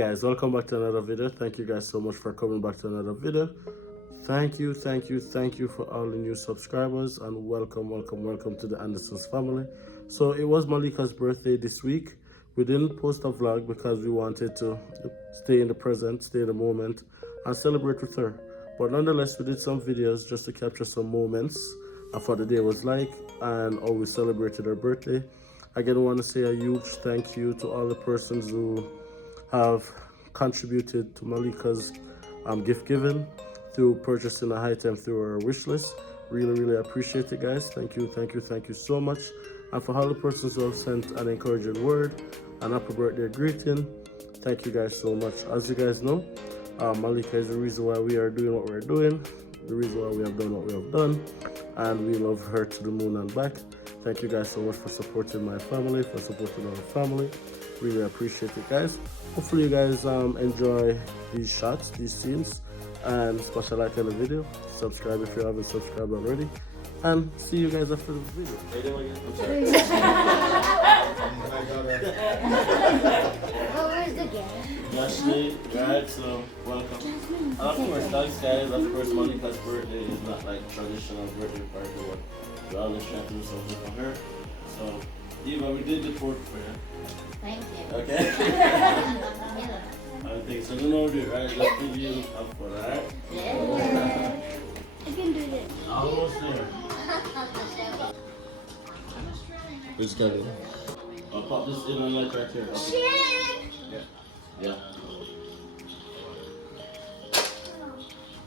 guys, welcome back to another video. Thank you guys so much for coming back to another video. Thank you for all the new subscribers, and welcome to the Andersons family. So it was Malika's birthday this week. We didn't post a vlog because we wanted to stay in the present, stay in the moment, and celebrate with her. But nonetheless, we did some videos just to capture some moments of what the day was like and how we celebrated her birthday. Again, I want to say a huge thank you to all the persons who have contributed to Malika's gift giving through purchasing an item through our wish list. Really appreciate it, guys. Thank you so much. And for all the persons who have sent an encouraging word and happy birthday greeting, thank you guys so much. As you guys know, Malika is the reason why we are doing what we're doing, the reason why we have done what we have done, and we love her to the moon and back. Thank you guys so much for supporting my family, for supporting our family. Really appreciate it, guys. Hopefully you guys enjoy these shots, these scenes, and special like on the video. Subscribe if you haven't subscribed already, and see you guys after the video. Where's the game? Ashley, right, so welcome. And of course, thanks guys. Of course, Malika's birthday is not like traditional birthday party, but we always try to do something for her. So, Eva, we did the pork for you. Thank you. Okay? I think so. You know it, right? Let's give you up for that. I can do this. Almost there. Who's got it? I'll pop this in on like right here. Okay. Yeah.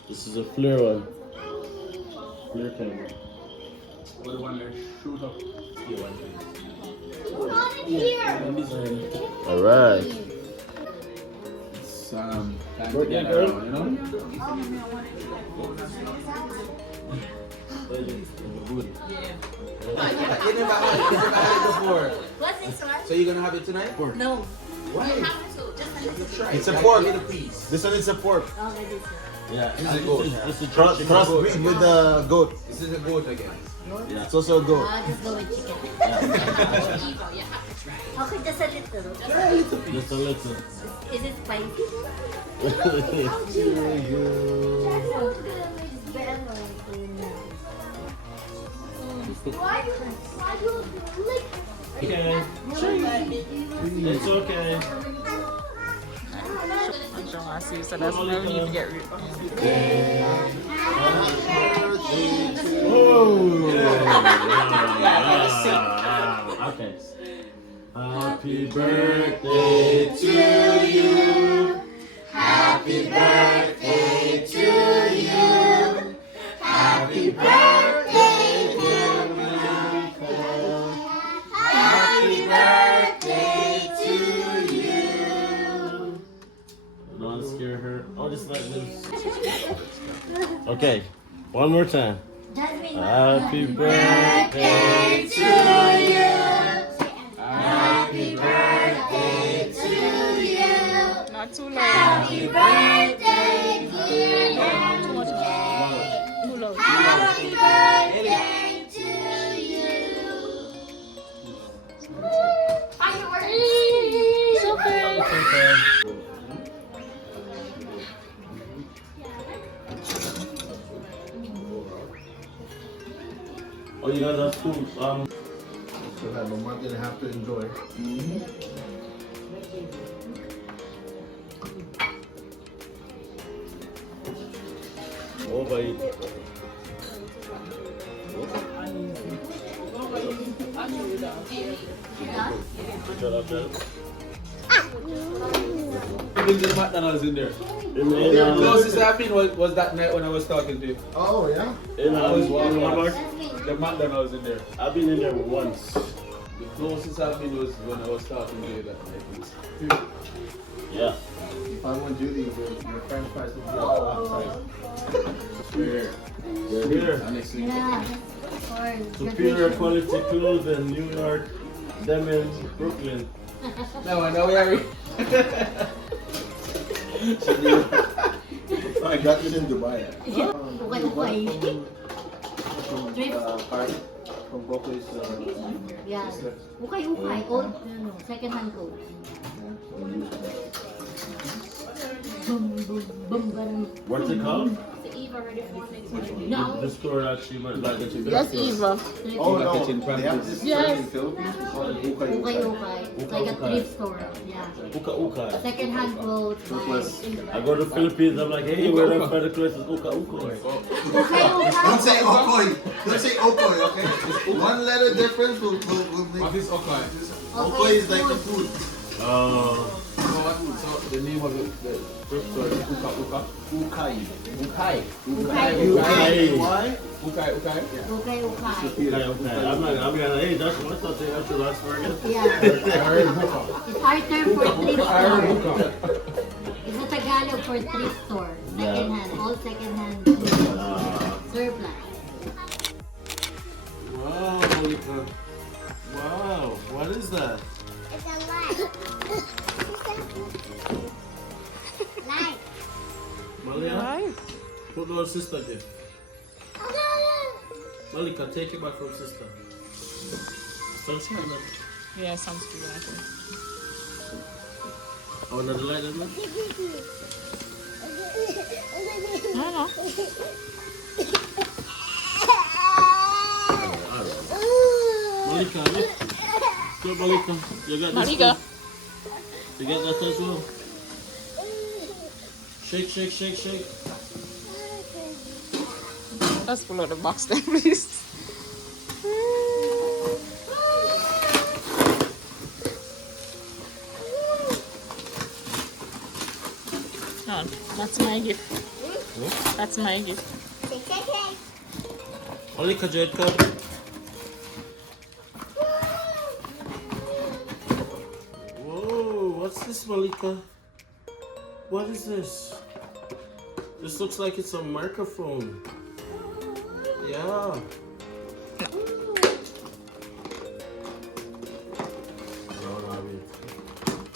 This is a flare one. Flare camera. What do you want to shoot up? Not in here. Alright. It's time to Birthday get girl? around, you know? Good. You never had it before. What's this one? So you're gonna have it tonight? No. Why? You have to. Just a little bit. It's a pork. Get a piece. This one is a pork. Oh, that is it. Yeah, This is a goat. this is Cross breed with the goat. This is a goat again. Yeah. It's also a goat. I'll just go with chicken. Okay, just a little. Just a little. Is it spicy? Why you lick? Okay. It's okay. So that's where we need to get rid of. Okay. Happy birthday to you. Happy birthday to you. Happy birthday, dear Malika. Happy birthday to you. Don't want to scare her. Oh, just like this. Okay, one more time. Happy birthday to you. Happy birthday to you. Not too low. Happy birthday, dear MJ. Too low. Happy birthday to you. Fireworks. It's okay. Okay. Oh, you guys have food. So have a month and a half to enjoy. Overeat. Shut up, Jen. Even the McDonald's in there. In The closest I've been was that night when I was talking to you. Oh, yeah? I was walking Walmart. The McDonald's in there. I've been in there once. The closest I've been was when I was talking to you that night. Yeah. If I want Judy, your french fries would be outside. Where? Here. Honestly. Yeah. Superior quality clothes in New York, them in Brooklyn. No, I know where we. I got it in Dubai. From Broccoli's Yeah. Ukay-ukay. Old, second hand code. boom, boom, boom, boom. What's it called? The Eva ready for next week. No. The store that she went like that. Yes, Eva. Oh no, Marketing they have practice. this Yes. store in Philippines. It's called Ukay Okay, Ukay. okay. It's like a thrift store. Yeah. Uka Uka. Second-hand clothes. I go to the Philippines, I'm like, hey, where the find the clothes? It's Uka Uka. Okay, Don't say Okoy. Don't say Okoy, okay? One letter difference will What make. is okay? Okoy is like the food. So the name of the thrift store is Uka Uka. Ukay. Ukay. Ukay. Why? Ukai Ukai. Okay, okay. Okay. I'm gonna, hey, that's what's up there. That's your last word. Yeah. I heard Uka. It's our term for thrift I heard store. Uka. It's a Tagalog for thrift store. Second-hand. All second-hand. Surplus. Wow, Malika. Wow, what is that? It's a light. Light. Malia? Put on sister gift. Malika, take it back from sister. Sunscreen, man. Yeah, sunscreen, I think. Oh, another light, man? No, no. Malika, look. Look, Malika. You got this. Malika. You got that as well. Shake, shake, shake, shake. Let's pull out the box then, please. No, that's my gift. That's my gift. Malika, Jade, come. Whoa, what's this, Malika? What is this? This looks like it's a microphone. Yeah.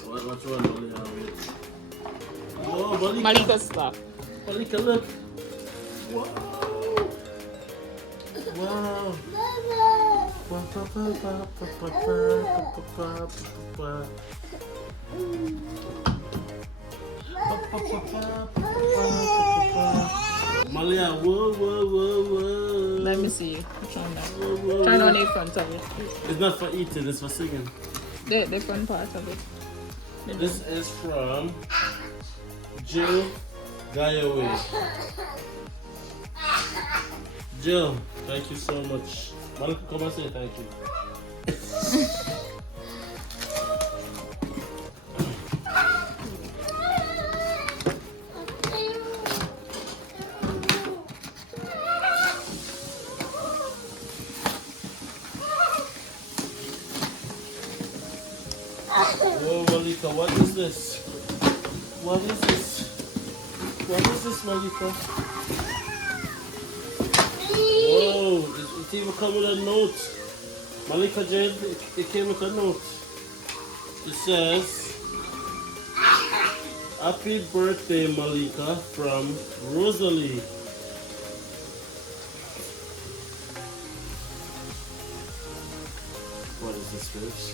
What's wrong, Malika? Whoa, Malika. Malika's stuff. Malika, look. Wow. Wow. Malia, whoa, whoa, whoa, whoa. Let me see. Which one now? Whoa, whoa, Turn whoa. on the front of it. It's not for eating, it's for singing. The front part of it. This is from Jill Guyaway. Jill, thank you so much. Malika, come and say thank you. Whoa, Malika, what is this? What is this? What is this, Malika? Whoa, it even come with a note. Malika Jade, it came with a note. It says, Happy birthday, Malika, from Rosalie. What is this, folks?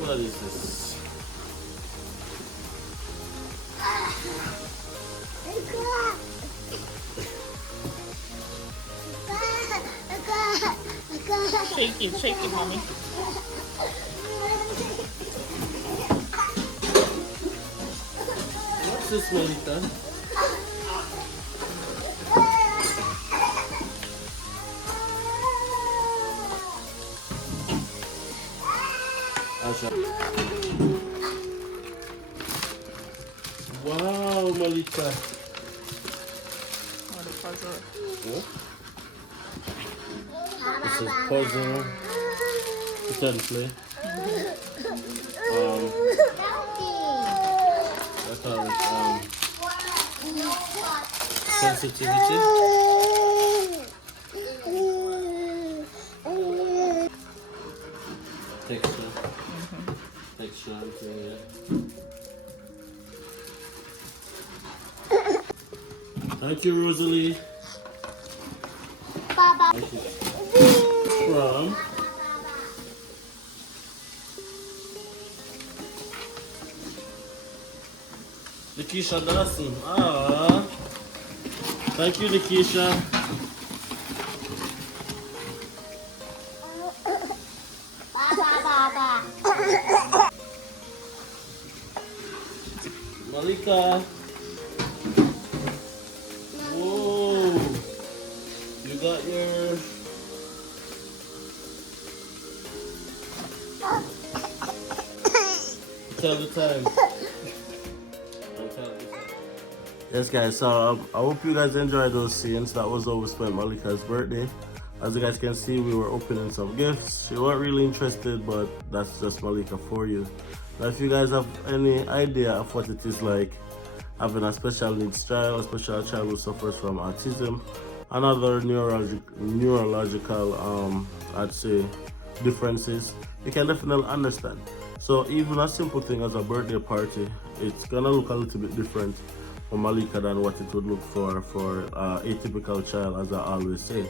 What is this? Shake it, mommy. What's this, Malika? Asha. Wow, Malika. Oh, the puzzle. This is puzzle. Pretend play. I call it sensitivity. Texture. Texture. Yeah. Thank you, Rosalie. Thank you. From Nikisha Dawson. Ah. Thank you, Nikisha. Malika. Whoa. You got your... Tell the time. Yes guys, so I hope you guys enjoyed those scenes. That was how we spent Malika's birthday. As you guys can see, we were opening some gifts. She wasn't really interested, but that's just Malika for you. Now if you guys have any idea of what it is like having a special needs child, a special child who suffers from autism and other neurological I'd say differences, you can definitely understand. So even a simple thing as a birthday party, it's gonna look a little bit different for Malika than what it would look for a typical child, as I always say.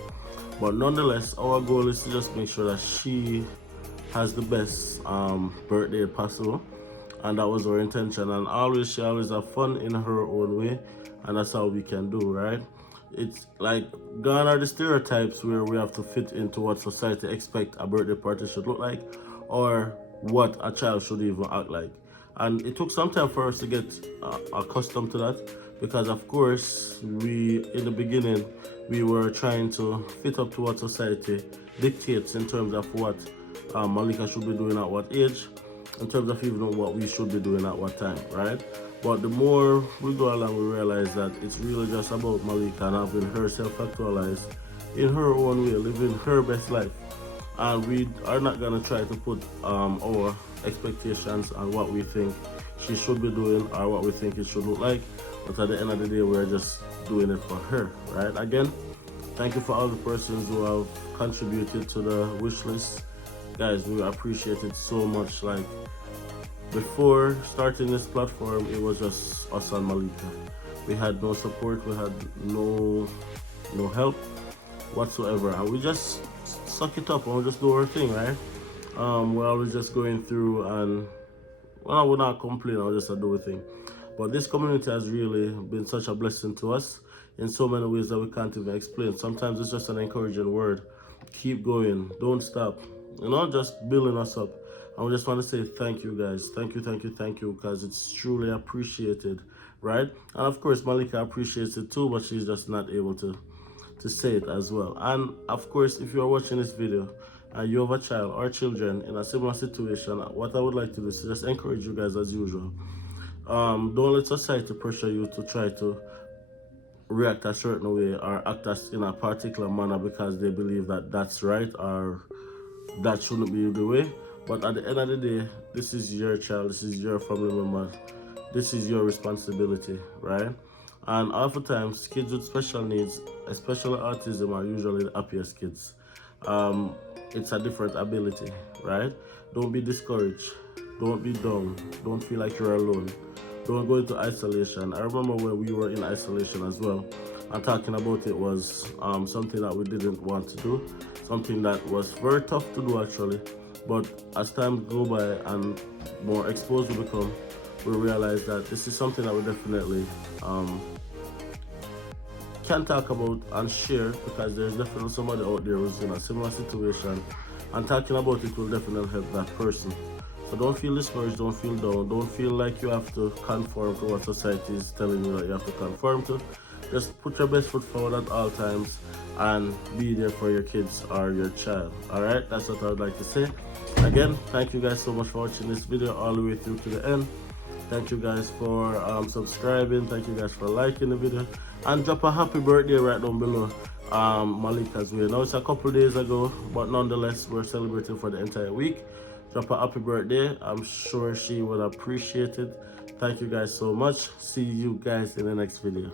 But nonetheless, our goal is to just make sure that she has the best birthday possible, and that was our intention. And she always have fun in her own way, and that's how we can do, right? It's like gone are the stereotypes where we have to fit into what society expect a birthday party should look like, or what a child should even act like. And it took some time for us to get accustomed to that, because of course in the beginning we were trying to fit up to what society dictates in terms of what Malika should be doing at what age, in terms of even what we should be doing at what time, right? But the more we go along, we realize that it's really just about Malika and having herself actualized in her own way, living her best life. And we are not gonna try to put our expectations on what we think she should be doing or what we think it should look like. But at the end of the day, we're just doing it for her, right? Again, thank you for all the persons who have contributed to the wish list. Guys, we appreciate it so much. Like, before starting this platform, it was just us and Malika. We had no support, we had no help whatsoever, and we just suck it up and we just do our thing, right? We're always just going through, and well, I would not complain, I'll just do a thing. But this community has really been such a blessing to us in so many ways that we can't even explain. Sometimes it's just an encouraging word. Keep going, don't stop, you know, just building us up. And we just want to say thank you guys, thank you, because it's truly appreciated, right? And of course Malika appreciates it too, but she's just not able to say it as well. And of course, if you are watching this video and you have a child or children in a similar situation, what I would like to do is just encourage you guys as usual. Don't let society pressure you to try to react a certain way or act in a particular manner because they believe that that's right or that shouldn't be the way. But at the end of the day, this is your child, this is your family member, this is your responsibility, right? And oftentimes, kids with special needs, especially autism, are usually the happiest kids. It's a different ability, right? Don't be discouraged. Don't be down. Don't feel like you're alone. Don't go into isolation. I remember when we were in isolation as well, and talking about it was something that we didn't want to do, something that was very tough to do actually. But as time go by and more exposed we become, we realize that this is something that we definitely can talk about and share, because there's definitely somebody out there who's in a similar situation, and talking about it will definitely help that person. So don't feel discouraged, don't feel down, don't feel like you have to conform to what society is telling you that you have to conform to. Just put your best foot forward at all times and be there for your kids or your child. Alright, that's what I would like to say. Again, thank you guys so much for watching this video all the way through to the end. Thank you guys for subscribing, thank you guys for liking the video, and drop a happy birthday right down below Malika's way. Now it's a couple days ago, but nonetheless we're celebrating for the entire week. Drop a happy birthday, I'm sure she would appreciate it. Thank you guys so much. See you guys in the next video.